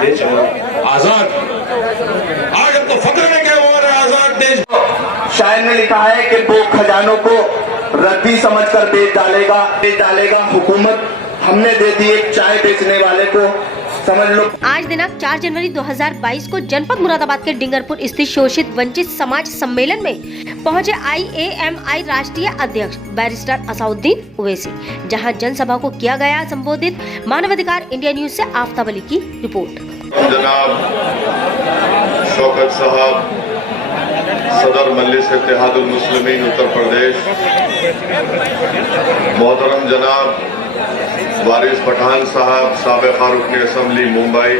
देश आजाद। आज अब तो फक्र में क्या हुआ है आजाद देश। शायर ने लिखा है कि वो खजानों को रद्दी समझकर बेच डालेगा हुकूमत हमने दे दी एक चाय बेचने वाले को, समझ लो। आज दिनांक 4 जनवरी 2022 को जनपद मुरादाबाद के डिंगरपुर स्थित शोषित वंचित समाज सम्मेलन में पहुंचे IAMI राष्ट्रीय अध्यक्ष बैरिस्टर असाउद्दीन ओवैसी, जहां जनसभा को किया गया संबोधित। मानवाधिकार इंडिया न्यूज से आफ्ताब अली की रिपोर्ट। जनाब शौकत साहब सदर मजलिस इत्तेहादुल मुस्लिमीन उत्तर प्रदेश, मोहतरम जनाब वारिस पठान साहब साबिक़ रुकन असम्बली मुंबई,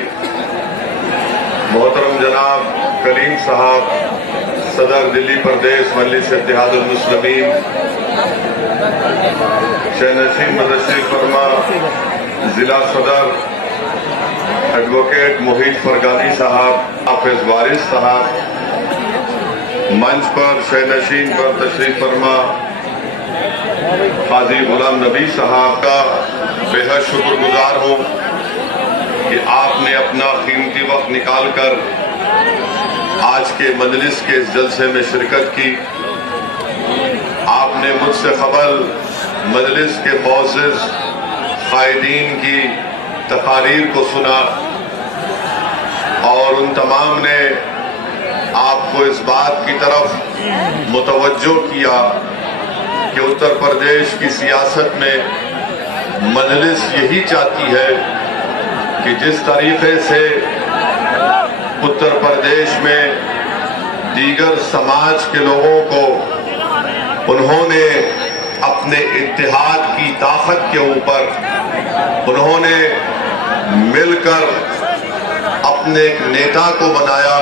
मोहतरम जनाब कलीम साहब सदर दिल्ली प्रदेश मजलिस इत्तेहादुल मुस्लिमीन, शहनशीन मुदस्सिर फरमा जिला सदर एडवोकेट मोहित फरगानी साहब, हाफिज वारिस साहब, मंच पर शहनशीन पर तशरीफ फरमा हाजी गुलाम नबी साहब का बेहद शुक्रगुजार हूँ कि आपने अपना कीमती वक्त निकालकर आज के मजलिस के इस जलसे में शिरकत की। आपने मुझसे कबल मजलिस के मौज़िज़ क़ायदीन की तकारीर को सुना और उन तमाम ने आपको इस बात की तरफ मुतवज्जो किया कि उत्तर प्रदेश की सियासत में मजलिस यही चाहती है कि जिस तरीके से उत्तर प्रदेश में दीगर समाज के लोगों को उन्होंने अपने इत्तेहाद की ताकत के ऊपर उन्होंने मिलकर अपने एक नेता को बनाया,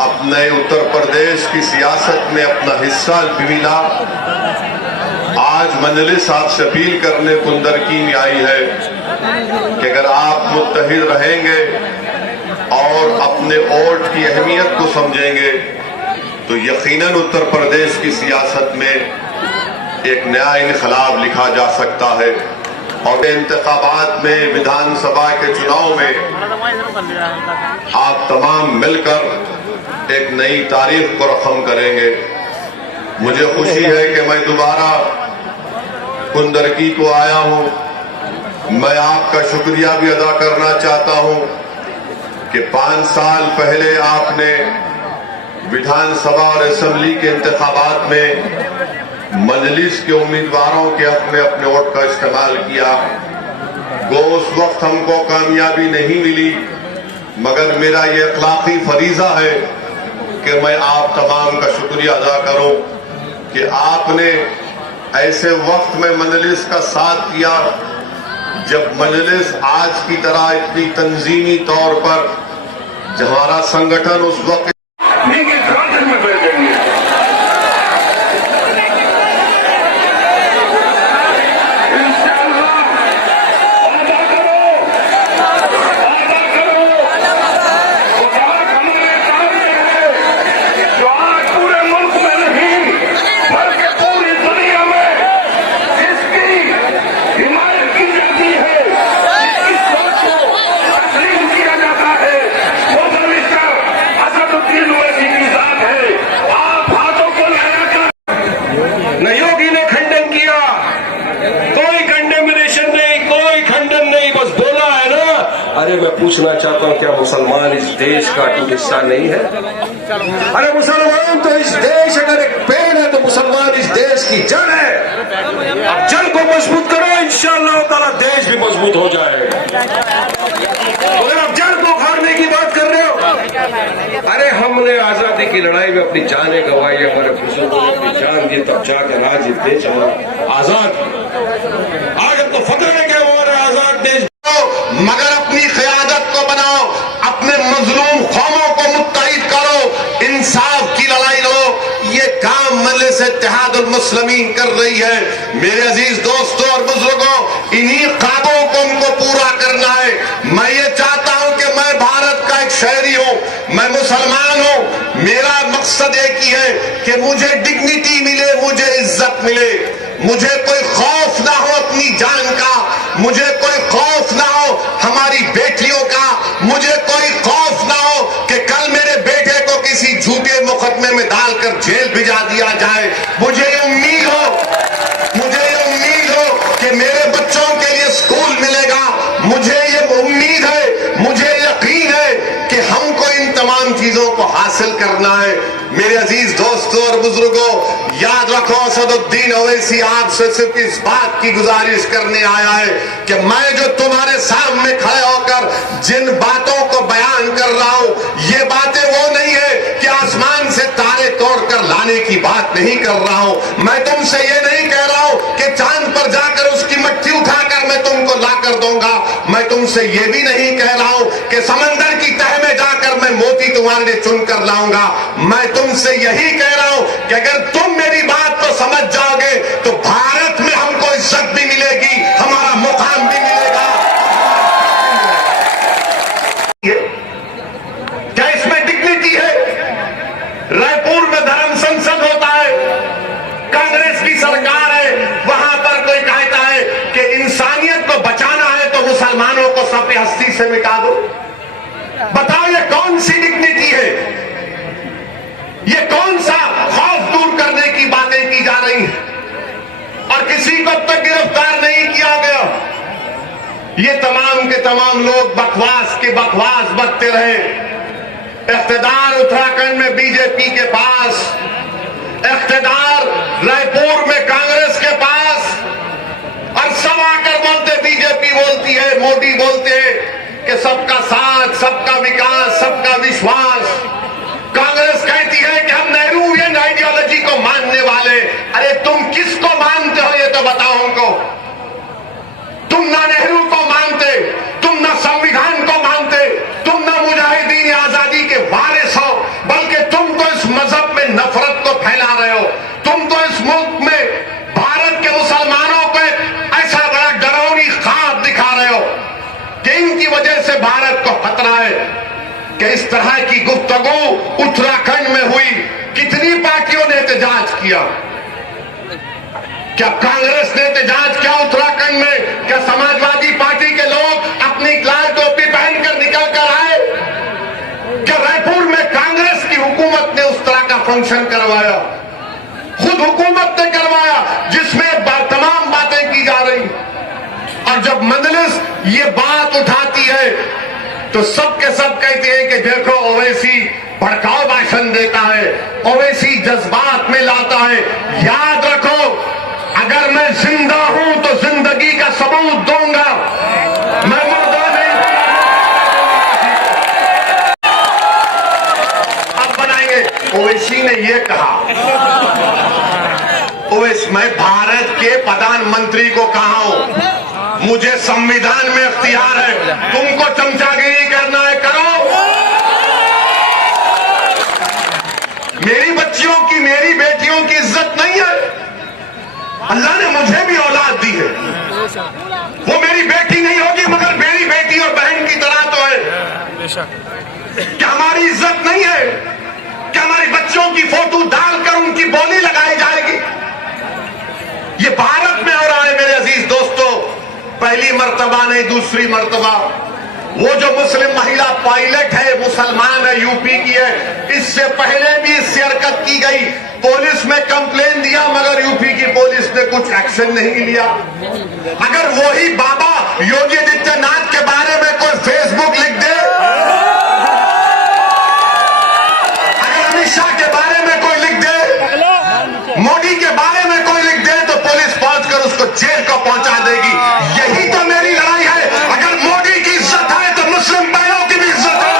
अपने उत्तर प्रदेश की सियासत में अपना हिस्सा भी मिला। आज मजलिस आपसे अपील करने कुंदरकी में आई है कि अगर आप मुत्तहिद रहेंगे और अपने वोट की अहमियत को समझेंगे तो यकीनन उत्तर प्रदेश की सियासत में एक नया इनकलाब लिखा जा सकता है और इंतखाबात में विधानसभा के चुनाव में आप तमाम मिलकर एक नई तारीख को रकम करेंगे। मुझे खुशी है कि मैं दोबारा कुंदरकी को आया हूं। मैं आपका शुक्रिया भी अदा करना चाहता हूं कि 5 साल पहले आपने विधानसभा और असेंबली के इंतखाबात में मजलिस के उम्मीदवारों के हक में अपने वोट का इस्तेमाल किया। गो उस वक्त हमको कामयाबी नहीं मिली, मगर मेरा ये अखलाकी फरीजा है कि मैं आप तमाम का शुक्रिया अदा करूं कि आपने ऐसे वक्त में मजलिस का साथ किया जब मजलिस आज की तरह इतनी तंजीमी तौर पर हमारा संगठन उस वक्त में बैठेंगे। अरे मैं पूछना चाहता हूँ, क्या मुसलमान इस देश का कोई हिस्सा नहीं है? अरे मुसलमान तो इस देश, अगर एक पेड़ है तो मुसलमान इस देश की जड़ है। अब जड़ को मजबूत करो, इंशाअल्लाह ताला देश भी मजबूत हो जाएगा। अगर आप जड़ को उखाड़ने की बात कर रहे हो, अरे हमने आजादी की लड़ाई में अपनी जानें गंवाई, हमारे बुजुर्गों ने अपनी जान दी, तब जाकर आज ये देश आजाद। आज अब तो फक्र में क्या हुआ है आजाद देश। मगर अपनी क़यादत को बनाओ, अपने मजलूम कौमों को मुत्तहिद करो, इंसाफ की लड़ाई लो। ये काम मजलिस इत्तेहादुल मुस्लिमीन कर रही है। मेरे अजीज दोस्तों और बुजुर्गों, इन्हीं ख्वाबों को उनको पूरा करना है। मैं ये चाहता हूं कि मैं भारत का एक शहरी हूं, मैं मुसलमान हूं। मेरा मकसद एक ही है कि मुझे डिग्निटी मिले, मुझे इज्जत मिले, मुझे कोई खौफ ना हो अपनी जान का, मुझे कोई खौफ ना हो हमारी बेटियों का, असदुद्दीन ओवैसी आपसे सिर्फ इस बात की गुजारिश करने आया है कि मैं जो तुम्हारे सामने खड़े होकर जिन बातों को बयान कर रहा हूं, ये बातें वो नहीं है कि आसमान से तारे तोड़कर लाने की बात नहीं कर रहा हूं। मैं तुमसे ये नहीं कह रहा हूं कि चांद पर जाकर उसकी मट्टी उठाकर मैं तुमको ला कर दूंगा। मैं तुमसे ये भी नहीं कह रहा हूं कि समंदर की तह में जाकर मैं मोती तुम्हारे लिए चुनकर लाऊंगा। मैं तुमसे यही कह रहा हूं कि अगर तुम मेरी बात को समझ जाओगे तो भारत में हमको इज्जत भी मिलेगी, हमारा मुकाम भी मिलेगा। क्या इसमें डिग्निटी है? रायपुर में धर्म संसद होता है, कांग्रेस की सरकार है, वहां पर कोई कहता है कि इंसानियत को बचाना है तो मुसलमानों को सब हस्ती से मिटा दो। बताओ ये कौन सी डिग्निटी है? ये कौन सा खौफ दूर करने की बातें की जा रही हैं? और किसी को अब तक गिरफ्तार नहीं किया गया। ये तमाम के तमाम लोग बकवास के बकवास बकते रहे। इख्तिदार उत्तराखंड में बीजेपी के पास, इख्तिदार रायपुर में कांग्रेस के पास, और सब आकर बोलते, बीजेपी बोलती है, मोदी बोलते हैं कि सबका साथ, सबका विकास, सबका विश्वास। कांग्रेस कहती है कि हम नेहरूवियन आइडियोलॉजी को मानने वाले। अरे तुम किसको मानते हो ये तो बताओ हमको। तुम ना नेहरू को मानते, तुम ना संविधान को मानते, तुम ना मुजाहिदीन आजादी के वारिस हो, बल्कि तुम तो इस मजहब में नफरत को फैला रहे हो। तुम तो इस मुल्क में भारत के मुसलमानों को ऐसा बड़ा डरावनी ख्वाब दिखा रहे हो कि इनकी वजह से भारत को खतरा है। कि इस तरह की गुफ्तगू उत्तराखंड में हुई, कितनी पार्टियों ने एहतजाज किया? क्या कांग्रेस ने एहतजाज किया उत्तराखंड में? क्या समाजवादी पार्टी के लोग अपनी लाल टोपी पहनकर निकल कर आए? क्या रायपुर में कांग्रेस की हुकूमत ने उस तरह का फंक्शन करवाया? खुद हुकूमत ने करवाया, जिसमें तमाम बातें की जा रही। और जब मजलिस ये बात उठाती है तो सब के सब कहते हैं कि देखो ओवैसी भड़काऊ भाषण देता है, ओवैसी जज्बात में लाता है। याद रखो, अगर मैं जिंदा हूं तो जिंदगी का सबूत दूंगा। मैं मुर्दा नहीं। अब बनाएंगे। ओवैसी ने यह कहा, ओवैसी मैं भारत के प्रधानमंत्री को कहा हूं, मुझे संविधान में इख्तियार है, तुमको चमचागिरी करना है करो। मेरी बच्चियों की, मेरी बेटियों की इज्जत नहीं है? अल्लाह ने मुझे भी औलाद दी है, वो मेरी बेटी नहीं होगी मगर मेरी बेटी और बहन की तरह तो है। क्या हमारी इज्जत नहीं है? क्या हमारी बच्चों की फोटो डालकर उनकी बोली लगाई जाएगी? ये भारत में हो रहा है मेरे अजीज दोस्तों। पहली मर्तबा नहीं, दूसरी मर्तबा। वो जो मुस्लिम महिला पायलट है, मुसलमान है, यूपी की है, इससे पहले भी इससे हरकत की गई। पुलिस में कंप्लेन दिया मगर यूपी की पुलिस ने कुछ एक्शन नहीं लिया। अगर वही बाबा योगी आदित्यनाथ के बारे में कोई फेसबुक लिख दे, अगर अमित शाह के बारे में कोई लिख दे, मोदी के बारे में कोई लिख दे, तो पुलिस पहुंचकर उसको जेल को पहुंचा देगी। यही तो मेरी लड़ाई है। अगर मोदी की इज्जत है तो मुस्लिम भाइयों की भी इज्जत है।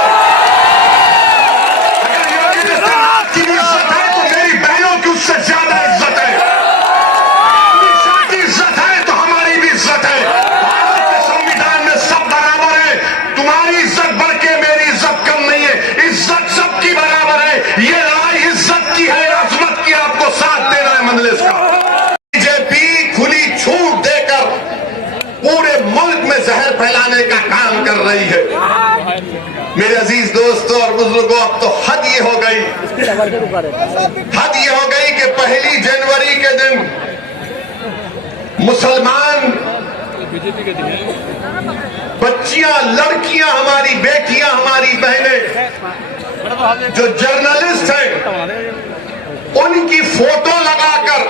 अगर योगी आदित्यनाथ की भी इज्जत है तो मेरी बहनों की उससे ज्यादा इज्जत है। अमित शाह की इज्जत है तो हमारी भी इज्जत है। भारत के संविधान में सब बराबर है। तुम्हारी इज्जत बढ़ के मेरी इज्जत कम नहीं है। इज्जत सबकी बराबर है। ये लड़ाई इज्जत की है, अजमत की। आपको साथ देना है मजलिस का। बीजेपी खुली छूट देकर पूरे मुल्क में जहर फैलाने का काम कर रही है। मेरे अजीज दोस्तों और बुजुर्गों, अब तो हद ये हो गई, हद ये हो गई कि 1 जनवरी के दिन मुसलमान बच्चियां, लड़कियां, हमारी बेटियां, हमारी बहनें जो जर्नलिस्ट हैं, उनकी फोटो लगाकर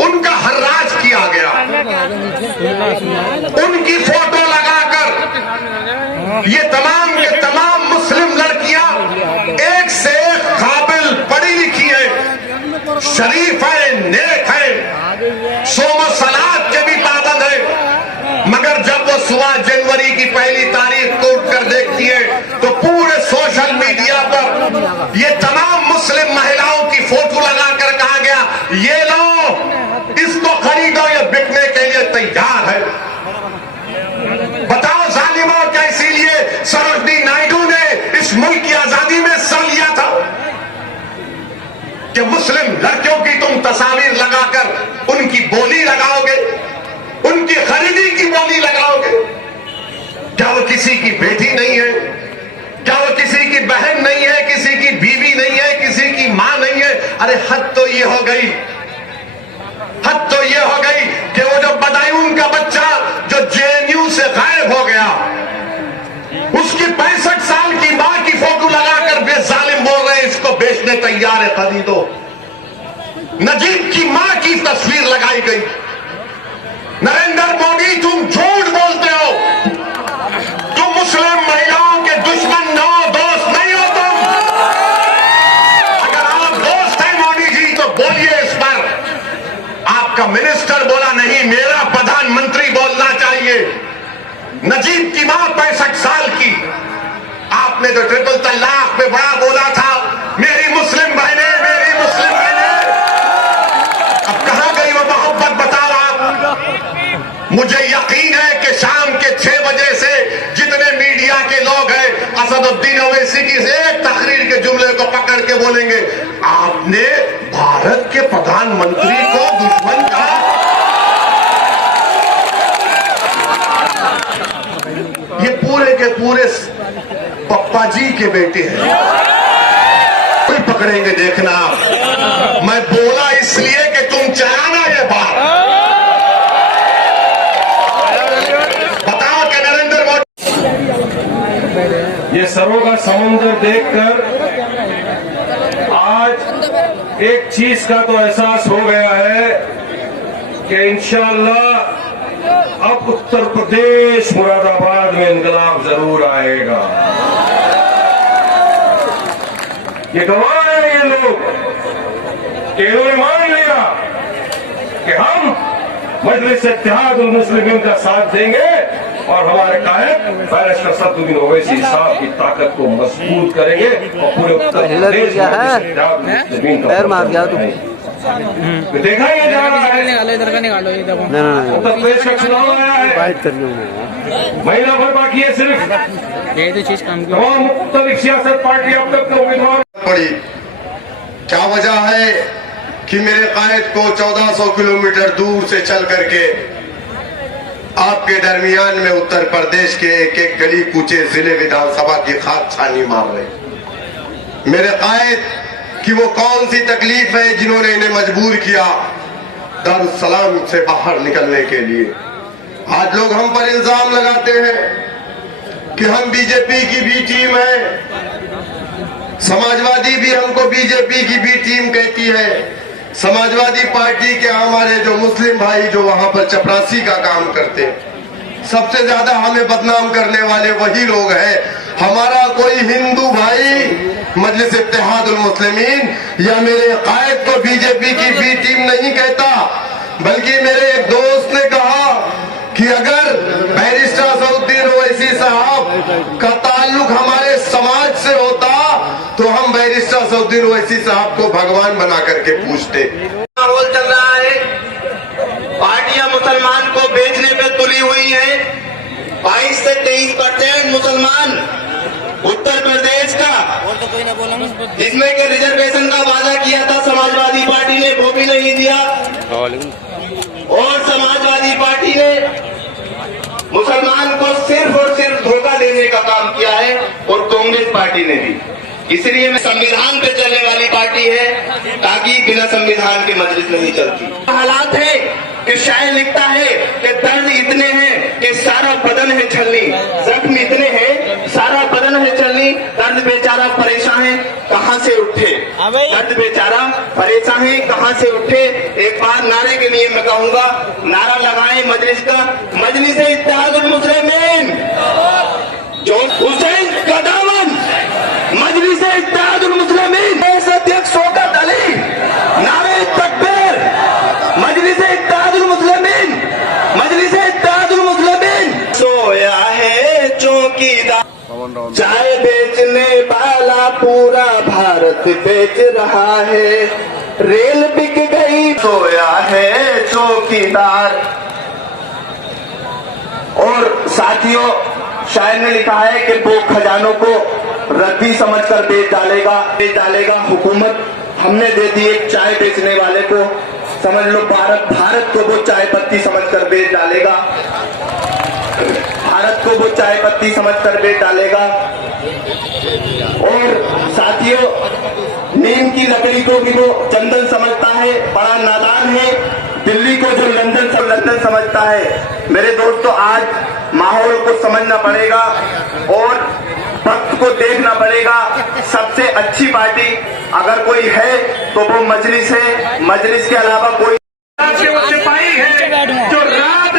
उनका हर्राज किया गया। उनकी फोटो लगाकर ये तमाम के तमाम मुस्लिम लड़कियां एक से एक काबिल, पढ़ी लिखी है, शरीफ है, नेक है, सोम सलात के भी पाबंद है, मगर जब वो 16 जनवरी की पहली तारीख को उठकर देखती है तो पूरे सोशल मीडिया पर ये तमाम मुस्लिम महिलाओं की फोटो लगाकर कहा गया, ये लो, इसको खरीदो, ये बिकने के लिए तैयार है। बताओ जालिमों, क्या इसीलिए सरोजनी नायडू ने इस मुल्क की आजादी में हिस्सा लिया था कि मुस्लिम लड़कियों की तुम तस्वीर लगाकर उनकी बोली लगाओगे, उनकी खरीदी की बोली लगाओगे? क्या वो किसी की बेटी नहीं है? क्या वो किसी की बहन नहीं है, किसी की बीवी नहीं है, किसी की मां नहीं है? अरे हद तो ये हो गई, हद तो ये हो गई कि वो जो बदायूं का बच्चा जो जेएनयू से गायब हो गया, उसकी 65 साल की मां की फोटो लगाकर बेजालिम बोल रहे हैं इसको बेचने तैयार है, खरीदो। नजीब की मां की तस्वीर लगाई गई। नरेंद्र मोदी, तुम झूठ बोलते हो, तुम मुस्लिम महिलाओं के दुश्मन न हो, दोस्त नहीं हो तुम। अगर आप दोस्त हैं मोदी जी तो बोलिए इस पर। आपका मिनिस्टर बोला नहीं, मेरा प्रधानमंत्री बोलना चाहिए। नजीब की मां 65 साल की, आपने तो ट्रिपल तलाक पे बड़ा बोला था, मेरी मुस्लिम बहनें, मेरी मुस्लिम बहनें, अब कहां गई वो मोहब्बत बताओ आप। मुझे यकीन है कि शाम के 6 बजे से जितने मीडिया के लोग हैं असदुद्दीन ओवैसी की एक तकरीर के जुमले को पकड़ के बोलेंगे, आपने भारत के प्रधानमंत्री को दुश्मन कहा। ये पूरे के पूरे पप्पा जी के बेटे हैं, कोई पकड़ेंगे देखना आप। मैं बोला इसलिए कि तुम चलाना ये बात, बताओ कि नरेंद्र मोदी। ये सरों का समुद्र देखकर आज एक चीज का तो एहसास हो गया है कि इंशाअल्लाह अब उत्तर प्रदेश मुरादाबाद में इंकलाब जरूर आएगा। ये गवाह है ये लोग कि इन्होंने मान लिया कि हम मजलिस इत्तेहादुल मुस्लिमीन का साथ देंगे और हमारे कायद बैरिस्टर असदुद्दीन ओवैसी साहब की ताकत को मजबूत करेंगे और पूरे उत्तर प्रदेश में मुस्लिमीन का देखा ये जा रहा है। इधर का निकालो, ये देखो उत्तर प्रदेश का चुनाव आया है, महीना भर बाकी है सिर्फ। ये तो चीज काम की तमाम मुख्तलिफ सियासत पार्टी अब तक के उम्मीदवार पड़ी। क्या वजह है कि मेरे कायद को 1400 किलोमीटर दूर से चल करके आपके दरमियान में उत्तर प्रदेश के एक एक गली कूचे जिले विधानसभा की खाक छानी मार रहे? मेरे कायद कि वो कौन सी तकलीफ है जिन्होंने इन्हें मजबूर किया दारुस्सलाम से बाहर निकलने के लिए? आज लोग हम पर इल्जाम लगाते हैं कि हम बीजेपी की बी टीम है, समाजवादी भी हमको बीजेपी की बी टीम कहती है। समाजवादी पार्टी के हमारे जो मुस्लिम भाई जो वहां पर चपरासी का काम करते हैं, सबसे ज्यादा हमें बदनाम करने वाले वही लोग हैं। हमारा कोई हिंदू भाई मजलिस इत्तेहादुल मुस्लिमीन या मेरे कायद को बीजेपी की बी टीम नहीं कहता, बल्कि मेरे एक दोस्त ने कहा कि अगर बैरिस्टर असदुद्दीन ओवैसी साहब का ताल्लुक हमारे समाज से होता तो हम बैरिस्टर असदुद्दीन ओवैसी साहब को भगवान बना करके पूछते। माहौल चल रहा है, पार्टियां मुसलमान को बेचने पे तुली हुई हैं। 22 से 23% मुसलमान उत्तर प्रदेश का, जिसमें के रिजर्वेशन का वादा किया था समाजवादी पार्टी ने, वो भी नहीं दिया। और समाजवादी पार्टी ने मुसलमान को सिर्फ और सिर्फ धोखा देने का काम किया है, और कांग्रेस पार्टी ने भी। इसलिए मैं संविधान पे चलने वाली पार्टी है, ताकि बिना संविधान के मजलिस नहीं चलती। हालात है कि शायर लिखता है कि दर्द इतने हैं कि सारा बदन है छलनी, जख्म इतने हैं सारा बदन है छलनी, दर्द बेचारा परेशान है कहाँ से उठे, दर्द बेचारा परेशान है कहाँ से उठे। एक बार नारे के लिए मैं कहूँगा, नारा लगाएं मजलिस का, मजलिस इत्तेहादुल मुस्लिमीन जो हुसैन का दामन, मजलिस इत्तेहादुल मुस्लिमीन देश अध्यक्ष शौकत अली, नारे चाय बेचने वाला पूरा भारत बेच रहा है, रेल बिक गई सोया है चौकीदार। और साथियों, शायर ने लिखा है कि वो खजानों को रद्दी समझकर बेच डालेगा हुकूमत हमने दे दी एक चाय बेचने वाले को, समझ लो भारत को वो चाय पत्ती समझकर बेच डालेगा, भारत को वो चाय पत्ती समझकर बेच डालेगा। और साथियों, नीम की लकड़ी को भी वो चंदन समझता है, बड़ा नादान है। दिल्ली को जो लंदन समझता है। मेरे दोस्तों, आज माहौल को समझना पड़ेगा और वक्त को देखना पड़ेगा। सबसे अच्छी पार्टी अगर कोई है तो वो मजलिस है, मजलिस के अलावा कोई सिपाही है जो रात